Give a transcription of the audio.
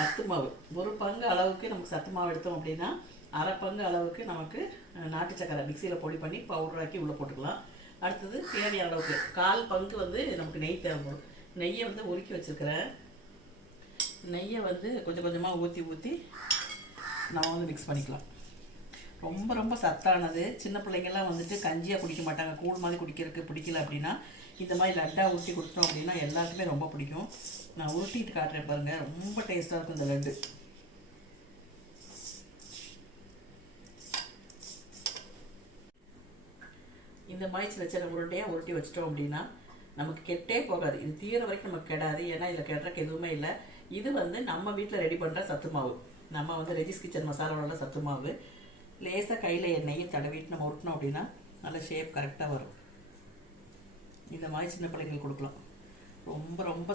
சத்து மாவு ஒரு பங்கு அளவுக்கு நமக்கு சத்து மாவு எடுத்தோம் அப்படின்னா அரை பங்கு அளவுக்கு நமக்கு நாட்டு சக்கரை மிக்சியில் பொடி பண்ணி பவுடராக்கி உள்ளே போட்டுக்கலாம். அடுத்தது தேவையான அளவுக்கு 1/4 பங்கு வந்து நமக்கு நெய் தேவைப்படும். நெய்யை வந்து உருக்கி வச்சுருக்கிறேன். நெய்யை வந்து கொஞ்சம் கொஞ்சமாக ஊற்றி நம்ம வந்து மிக்ஸ் பண்ணிக்கலாம். ரொம்ப ரொம்ப சத்தானது. சின்ன பிள்ளைங்கள்லாம் வந்துட்டு கஞ்சியாக குடிக்க மாட்டாங்க, கூழ் மாதிரி குடிக்கிறதுக்கு பிடிக்கல அப்படின்னா இந்த மாதிரி லட்டாக உருட்டி கொடுத்தோம் அப்படின்னா எல்லாருக்குமே ரொம்ப பிடிக்கும். நான் உருட்டிட்டு காட்டுறேன் பாருங்கள், ரொம்ப டேஸ்ட்டாக இருக்கும் இந்த லட்டு. இந்த மாதிரி சின்ன சின்ன உருண்டையாக உருட்டி வச்சிட்டோம் அப்படின்னா நமக்கு கெட்டே போகாது. இது தீர வரைக்கும் நமக்கு கெடாது. ஏன்னா இதில் கெடுறக்கு எதுவுமே இல்லை. இது வந்து நம்ம வீட்டில் ரெடி பண்ணுற சத்து மாவு. நம்ம வந்து ரெஜிஸ் கிச்சன் மசாலாவோட சத்து மாவு. லேசாக கையில் எண்ணெயை தடவிட்டு நம்ம உருட்டினோம் அப்படின்னா நல்ல ஷேப் கரெக்டாக வரும். இந்த மாதிரி சின்ன பிள்ளைங்களுக்கு கொடுக்கலாம். ரொம்ப ரொம்ப